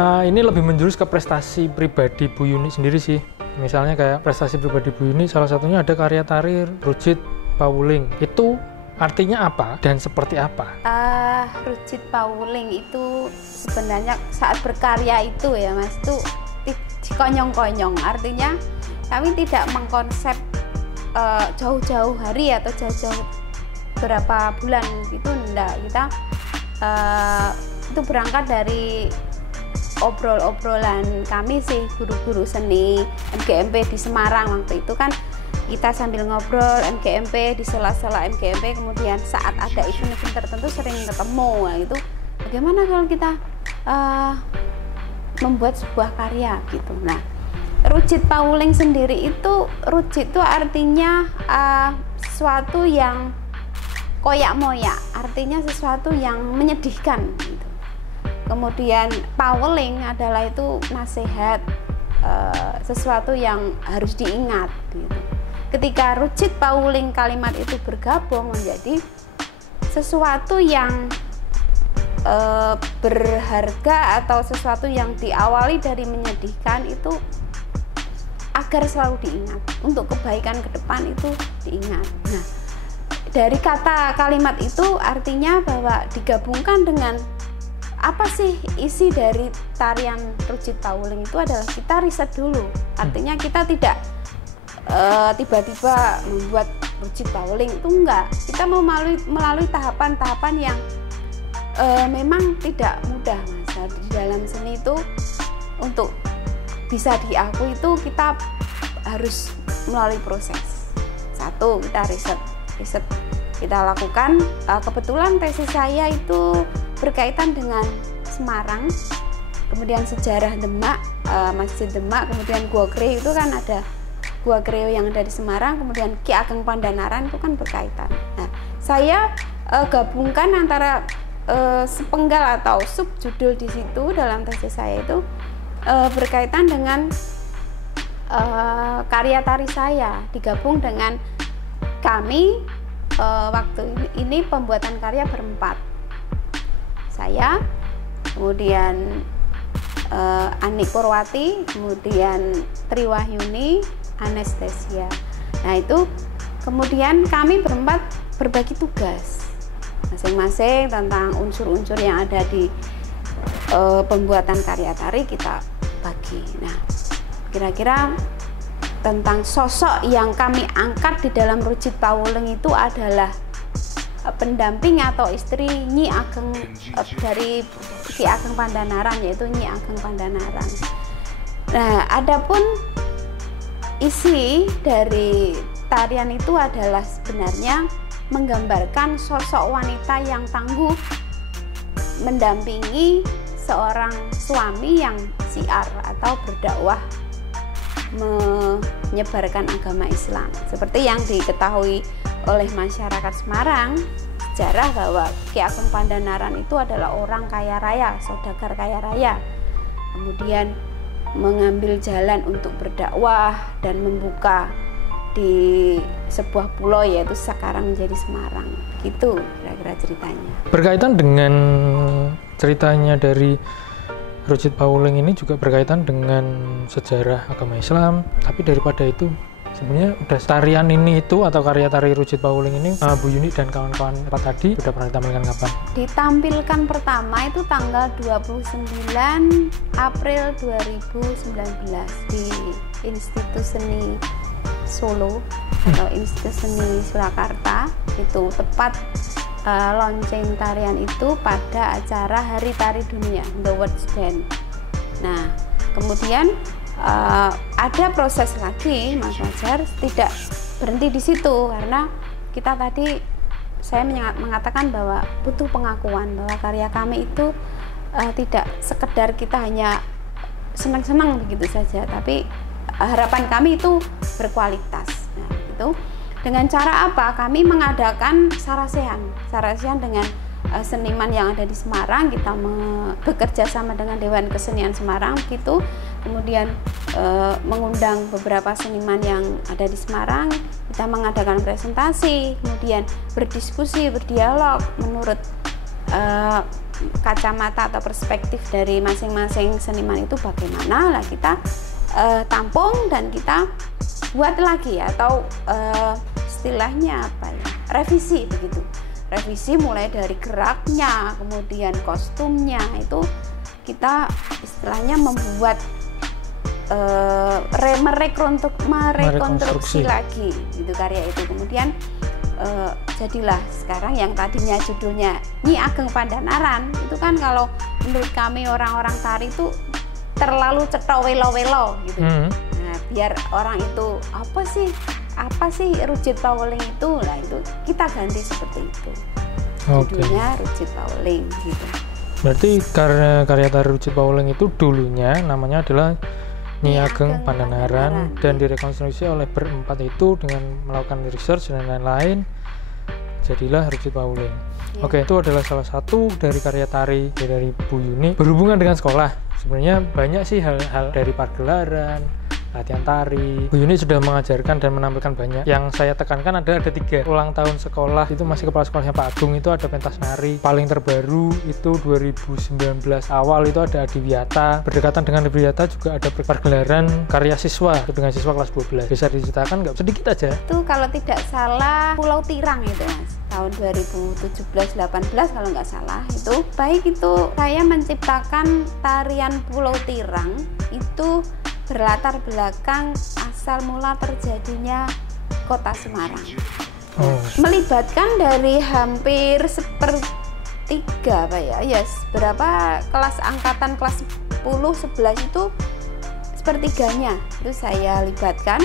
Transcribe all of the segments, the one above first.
Ini lebih menjurus ke prestasi pribadi Bu Yuni sendiri sih. Misalnya kayak prestasi pribadi Bu Yuni, salah satunya ada karya tari Rujit Pawuling. Itu artinya apa dan seperti apa? Rujit Pawuling itu sebenarnya saat berkarya itu ya Mas, itu konyong-konyong. Artinya kami tidak mengkonsep jauh-jauh hari atau jauh-jauh berapa bulan itu enggak. Kita itu berangkat dari obrol-obrolan kami sih, guru-guru seni MGMP di Semarang waktu itu kan. Kita sambil ngobrol MGMP, di sela-sela MGMP, kemudian saat ada event-event tertentu sering ketemu. Nah, itu bagaimana kalau kita membuat sebuah karya gitu. Nah, Rujit Pawuling sendiri itu, rujit itu artinya sesuatu yang koyak-moyak, artinya sesuatu yang menyedihkan gitu. Kemudian Pawuling adalah itu nasihat, sesuatu yang harus diingat gitu. Ketika Rujit Pawuling kalimat itu bergabung menjadi sesuatu yang berharga atau sesuatu yang diawali dari menyedihkan itu agar selalu diingat, untuk kebaikan ke depan itu diingat. Nah, dari kata kalimat itu artinya bahwa digabungkan dengan apa sih isi dari tarian Rujit Pawuling itu adalah kita riset dulu. Artinya kita tidak tiba-tiba membuat Rujit Pawuling, itu enggak. Kita mau melalui tahapan-tahapan yang memang tidak mudah Mas. Di dalam seni itu untuk bisa diakui itu kita harus melalui proses. Satu, kita riset kita lakukan. Kebetulan tesis saya itu berkaitan dengan Semarang, kemudian sejarah Demak, Masjid Demak, kemudian Gua Kreo itu kan ada Gua Kreo yang ada di Semarang, kemudian Ki Ageng Pandanaran itu kan berkaitan. Nah, saya gabungkan antara sepenggal atau subjudul di situ dalam tesis saya itu berkaitan dengan karya tari saya, digabung dengan kami waktu ini pembuatan karya berempat. Saya, kemudian Anik Purwati, kemudian Triwahyuni, Anestesia. Nah, itu kemudian kami berempat berbagi tugas masing-masing tentang unsur-unsur yang ada di pembuatan karya tari kita bagi. Nah, kira-kira tentang sosok yang kami angkat di dalam Rujit Pawuling itu adalah pendamping atau istri Nyi Ageng dari Ki Ageng Pandanaran, yaitu Nyi Ageng Pandanaran. Nah, adapun isi dari tarian itu adalah sebenarnya menggambarkan sosok wanita yang tangguh mendampingi seorang suami yang syiar atau berdakwah menyebarkan agama Islam. Seperti yang diketahui oleh masyarakat Semarang, sejarah bahwa Ki Ageng Pandanaran itu adalah orang kaya raya, saudagar kaya raya. Kemudian mengambil jalan untuk berdakwah dan membuka di sebuah pulau yaitu sekarang menjadi Semarang. Gitu kira-kira ceritanya. Berkaitan dengan ceritanya dari Rujit Pawuling ini juga berkaitan dengan sejarah agama Islam, tapi daripada itu sebenarnya udah tarian ini itu atau karya tari Rujit Pawuling ini Bu Yuni dan kawan-kawan tadi sudah pernah ditampilkan kapan? Ditampilkan pertama itu tanggal 29 April 2019 di Institut Seni Solo atau Institut Seni Surakarta. Itu tepat launching tarian itu pada acara Hari Tari Dunia, The World's Dance. Nah, kemudian ada proses lagi, Mas Fajar, tidak berhenti di situ karena kita tadi saya mengatakan bahwa butuh pengakuan bahwa karya kami itu tidak sekedar kita hanya senang-senang begitu saja, tapi harapan kami itu berkualitas. Nah, itu dengan cara apa? Kami mengadakan sarasehan dengan seniman yang ada di Semarang. Kita bekerja sama dengan Dewan Kesenian Semarang gitu. Kemudian mengundang beberapa seniman yang ada di Semarang. Kita mengadakan presentasi, kemudian berdiskusi, berdialog menurut kacamata atau perspektif dari masing-masing seniman itu bagaimana, lah kita tampung dan kita buat lagi, atau istilahnya apa ya, revisi begitu. Revisi mulai dari geraknya, kemudian kostumnya, itu kita istilahnya membuat merekonstruksi lagi itu karya itu. Kemudian jadilah sekarang yang tadinya judulnya Nyi Ageng Pandhanaran, itu kan kalau menurut kami orang-orang tari itu terlalu cetha welo-welo gitu. Nah, biar orang itu apa sih Rujit Pawuling itu, lah itu kita ganti seperti itu. Judulnya Rujit Pawuling gitu. Berarti karya tari Rujit Pawuling itu dulunya namanya adalah Nyi Ageng Pandhanaran, dan direkonstruksi oleh berempat itu dengan melakukan research dan lain-lain, jadilah Rujit Pawuling. Oke, itu adalah salah satu dari karya tari dari Bu Yuni berhubungan dengan sekolah. Sebenarnya banyak sih hal-hal dari pagelaran, latihan tari. Bu Yuni sudah mengajarkan dan menampilkan banyak. Yang saya tekankan ada 3 ulang tahun sekolah, itu masih kepala sekolahnya Pak Agung, itu ada pentas nari. Paling terbaru itu 2019 awal itu ada Adiwiyata. Berdekatan dengan Adiwiyata juga ada pagelaran karya siswa dengan siswa kelas 12. Bisa diceritakan nggak sedikit aja? Itu kalau tidak salah Pulau Tirang itu Mas, tahun 2017-18 kalau nggak salah. Itu baik itu saya menciptakan tarian Pulau Tirang itu berlatar belakang asal mula terjadinya kota Semarang. Melibatkan dari hampir sepertiga berapa kelas angkatan kelas 10-11 itu sepertiganya itu saya libatkan,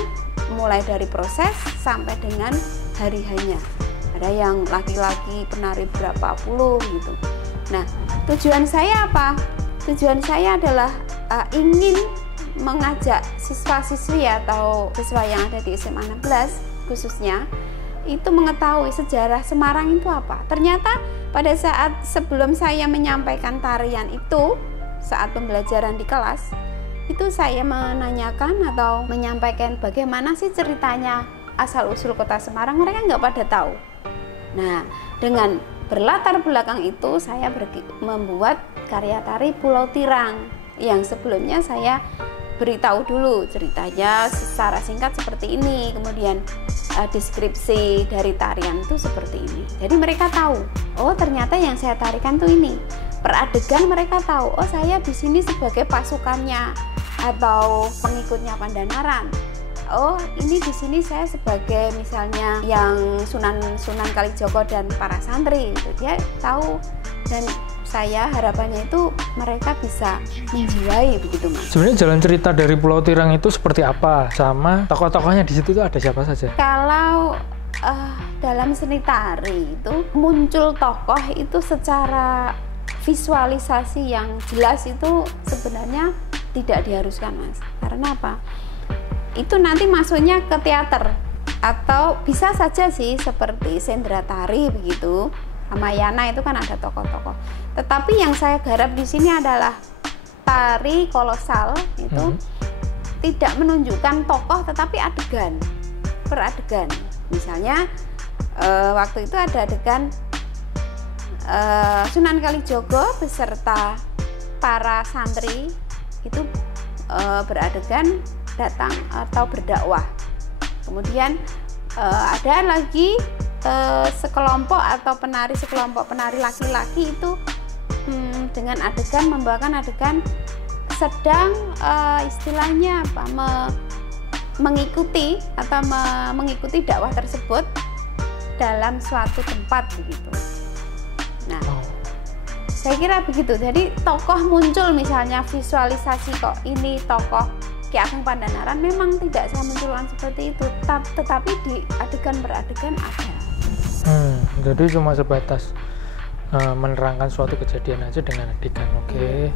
mulai dari proses sampai dengan hari hanya. Ada yang laki-laki penari berapa puluh gitu. Nah, tujuan saya apa? Tujuan saya adalah ingin mengajak siswa-siswi atau siswa yang ada di SMA 16 khususnya itu mengetahui sejarah Semarang itu apa. Ternyata pada saat sebelum saya menyampaikan tarian itu, saat pembelajaran di kelas, itu saya menanyakan atau menyampaikan bagaimana sih ceritanya asal-usul kota Semarang, mereka nggak pada tahu. Nah, dengan berlatar belakang itu saya membuat karya tari Pulau Tirang yang sebelumnya saya beritahu dulu ceritanya secara singkat seperti ini, kemudian deskripsi dari tarian itu seperti ini. Jadi mereka tahu, oh ternyata yang saya tarikan tuh ini. Per adegan mereka tahu, oh saya di sini sebagai pasukannya atau pengikutnya Pandhanaran. Oh ini di sini saya sebagai misalnya yang Sunan Kalijogo dan para santri, gitu. Dia tahu, dan saya harapannya itu mereka bisa menjiwai begitu Mas. Sebenarnya jalan cerita dari Pulau Tirang itu seperti apa, sama tokoh-tokohnya di situ tuh ada siapa saja? Kalau dalam seni tari itu muncul tokoh itu secara visualisasi yang jelas itu sebenarnya tidak diharuskan Mas. Karena apa? Itu nanti masuknya ke teater, atau bisa saja sih seperti sendra tari begitu. Ramayana itu kan ada tokoh-tokoh. Tetapi yang saya garap di sini adalah tari kolosal itu tidak menunjukkan tokoh, tetapi adegan per adegan. Misalnya waktu itu ada adegan Sunan Kalijogo beserta para santri itu beradegan datang atau berdakwah. Kemudian ada lagi sekelompok penari laki-laki itu dengan adegan membawakan adegan sedang istilahnya apa mengikuti dakwah tersebut dalam suatu tempat begitu. Nah, saya kira begitu. Jadi tokoh muncul misalnya visualisasi kok ini tokoh Ki Ageng Pandhanaran, memang tidak saya munculkan seperti itu, tetapi di adegan beradegan ada. Jadi cuma sebatas menerangkan suatu kejadian aja dengan adegan. Oke.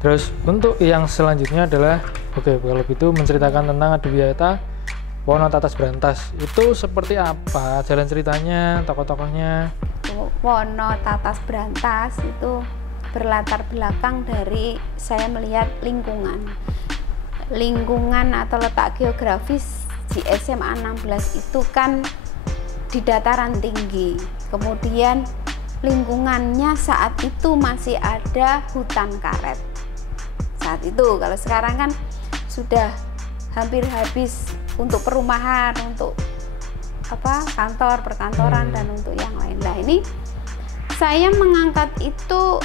Terus untuk yang selanjutnya adalah kalau itu menceritakan tentang Adiwiyata Wono Tatas Brantas. Itu seperti apa jalan ceritanya, tokoh-tokohnya? Wono Tatas Brantas itu berlatar belakang dari saya melihat lingkungan atau letak geografis di SMA 16 itu kan di dataran tinggi, kemudian lingkungannya saat itu masih ada hutan karet. Saat itu, kalau sekarang kan sudah hampir habis untuk perumahan, untuk kantor, perkantoran, dan untuk yang lain. Nah, ini saya mengangkat itu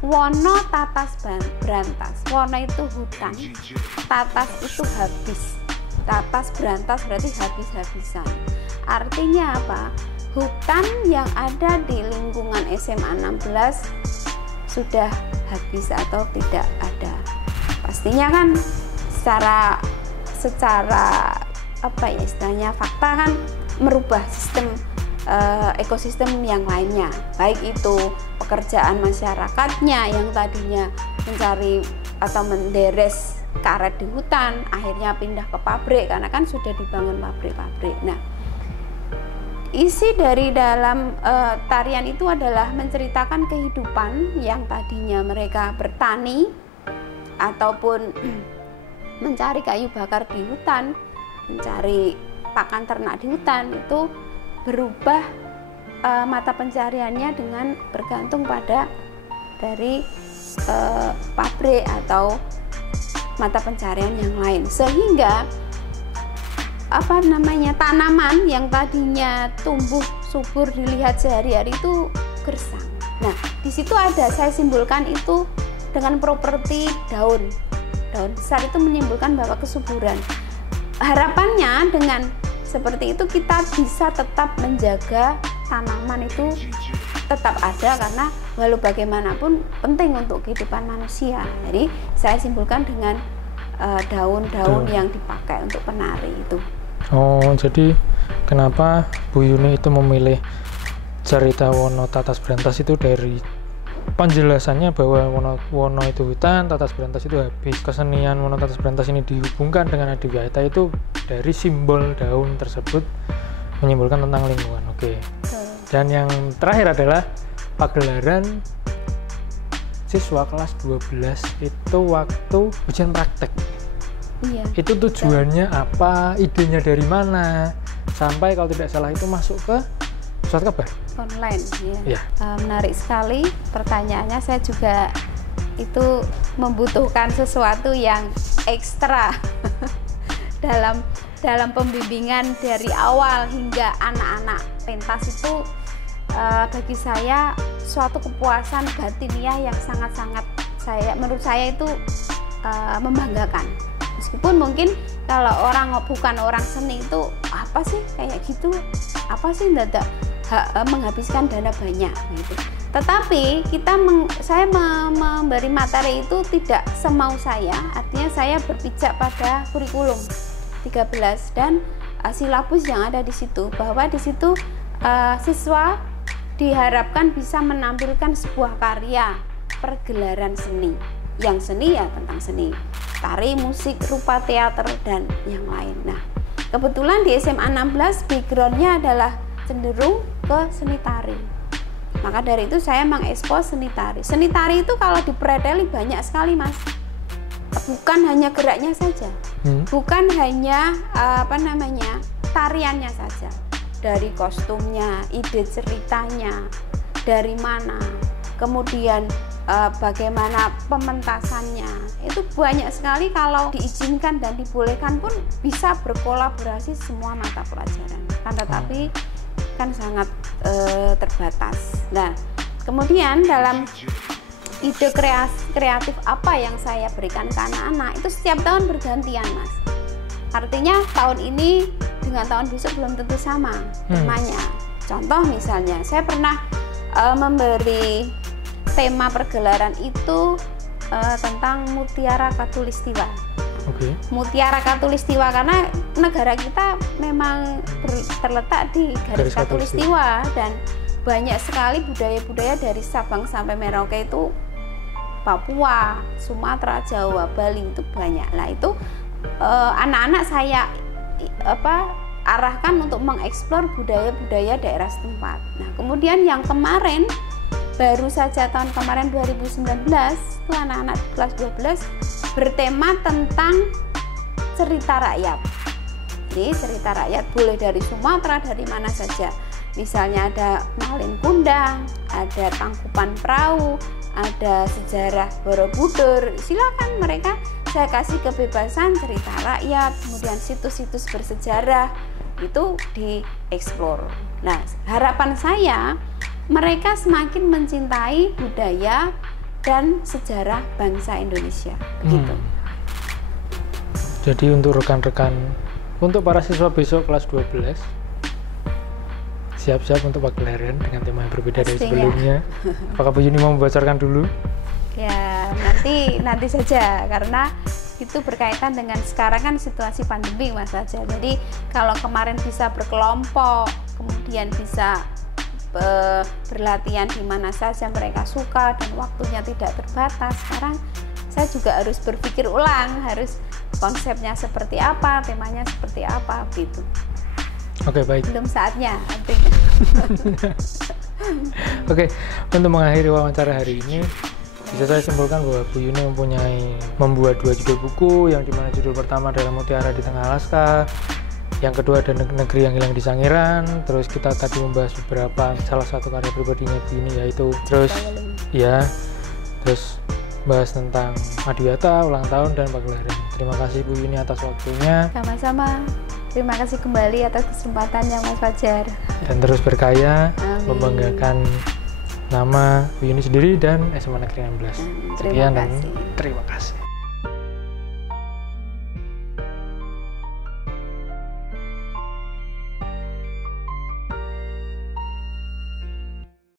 Wono Tatas Brantas. Wono itu hutan, Tatas itu habis. Tatas Brantas berarti habis-habisan. Artinya apa? Hutan yang ada di lingkungan SMA 16 sudah habis atau tidak ada. Pastinya kan secara istilahnya fakta kan merubah sistem ekosistem yang lainnya, baik itu pekerjaan masyarakatnya yang tadinya mencari atau menderes karet di hutan, akhirnya pindah ke pabrik karena kan sudah dibangun pabrik-pabrik. Nah, isi dari dalam tarian itu adalah menceritakan kehidupan yang tadinya mereka bertani ataupun mencari kayu bakar di hutan, mencari pakan ternak di hutan, itu berubah mata pencariannya dengan bergantung pada dari pabrik atau mata pencarian yang lain, sehingga tanaman yang tadinya tumbuh subur dilihat sehari-hari itu gersang. Nah, di situ saya simbolkan itu dengan properti daun besar itu menyimpulkan bahwa kesuburan. Harapannya dengan seperti itu kita bisa tetap menjaga tanaman itu tetap ada, karena walau bagaimanapun penting untuk kehidupan manusia. Jadi saya simpulkan dengan daun-daun yang dipakai untuk penari itu. Oh, jadi kenapa Bu Yuni itu memilih cerita Wono Tatas Brantas itu dari penjelasannya bahwa Wono itu hutan, Tatas Brantas itu habis. Kesenian Wono Tatas Brantas ini dihubungkan dengan Adiwiyata itu dari simbol daun tersebut menyimbolkan tentang lingkungan. Oke. Dan yang terakhir adalah pagelaran siswa kelas 12 itu waktu ujian praktek. Iya. Itu tujuannya apa? Idenya dari mana? Sampai kalau tidak salah itu masuk ke surat kabar online, ya. Menarik sekali pertanyaannya. Saya juga itu membutuhkan sesuatu yang ekstra dalam pembimbingan dari awal hingga anak-anak pentas itu. Bagi saya suatu kepuasan batiniah yang sangat-sangat menurut saya itu membanggakan. Meskipun mungkin kalau bukan orang seni itu apa sih kayak gitu, apa sih tidak menghabiskan dana banyak gitu. Tetapi saya memberi materi itu tidak semau saya, artinya saya berpijak pada kurikulum 13 dan silabus yang ada di situ, bahwa di situ siswa diharapkan bisa menampilkan sebuah karya pergelaran seni. Yang seni ya tentang seni, tari, musik, rupa teater, dan yang lain. Nah, kebetulan di SMA 16 backgroundnya adalah cenderung ke seni tari. Maka dari itu saya mengekspos seni tari. Seni tari itu kalau dipreteli banyak sekali, Mas. Bukan hanya geraknya saja, bukan hanya tariannya saja. Dari kostumnya, ide ceritanya, dari mana, kemudian bagaimana pementasannya, itu banyak sekali. Kalau diizinkan dan dibolehkan pun bisa berkolaborasi semua mata pelajaran, kan, tetapi kan sangat terbatas. Nah, kemudian dalam ide kreatif apa yang saya berikan ke anak-anak itu setiap tahun bergantian, Mas. Artinya tahun ini dengan tahun besok belum tentu sama temanya. Contoh misalnya, saya pernah memberi tema pergelaran itu tentang Mutiara Katulistiwa. Okay. Mutiara Katulistiwa karena negara kita memang terletak di garis Katulistiwa dan banyak sekali budaya-budaya dari Sabang sampai Merauke itu, Papua, Sumatera, Jawa, Bali itu banyak. Lah itu anak-anak saya arahkan untuk mengeksplor budaya-budaya daerah setempat. Nah, kemudian yang kemarin baru saja tahun kemarin 2019 itu anak-anak kelas 12 bertema tentang cerita rakyat. Jadi cerita rakyat boleh dari Sumatera, dari mana saja. Misalnya ada Malin Kundang, ada Tangkuban Perahu, ada sejarah Borobudur. Silakan mereka, saya kasih kebebasan cerita rakyat, kemudian situs-situs bersejarah itu dieksplor. Nah, harapan saya mereka semakin mencintai budaya dan sejarah bangsa Indonesia. Begitu. Jadi untuk rekan-rekan, untuk para siswa besok kelas 12, siap-siap untuk pagelaran dengan tema yang berbeda dari sebelumnya. Apakah Bu Yuni mau membocorkan dulu? Ya, nanti saja, karena itu berkaitan dengan sekarang kan situasi pandemi, Mas Fajar. Jadi kalau kemarin bisa berkelompok, kemudian bisa berlatihan di mana saja mereka suka dan waktunya tidak terbatas, sekarang saya juga harus berpikir ulang, harus konsepnya seperti apa, temanya seperti apa, gitu. Oke, baik. Belum saatnya artinya. Oke, untuk mengakhiri wawancara hari ini, bisa saya simpulkan bahwa Bu Yuni membuat 2 judul buku, yang dimana judul pertama adalah Mutiara di Tengah Alaska, yang kedua ada Negeri yang Hilang di Sangiran. Terus kita tadi membahas beberapa, salah satu karya pribadinya Bu Yuni, yaitu terus bahas tentang Adiwiyata, ulang tahun, dan pagelaran. Terima kasih Bu Yuni atas waktunya. Sama-sama. Terima kasih kembali atas kesempatannya, Mas Fajar. Dan terus berkaya, Amin. membanggakan nama Bu Yuni sendiri dan SMA Negeri 16. Sekian dan terima kasih.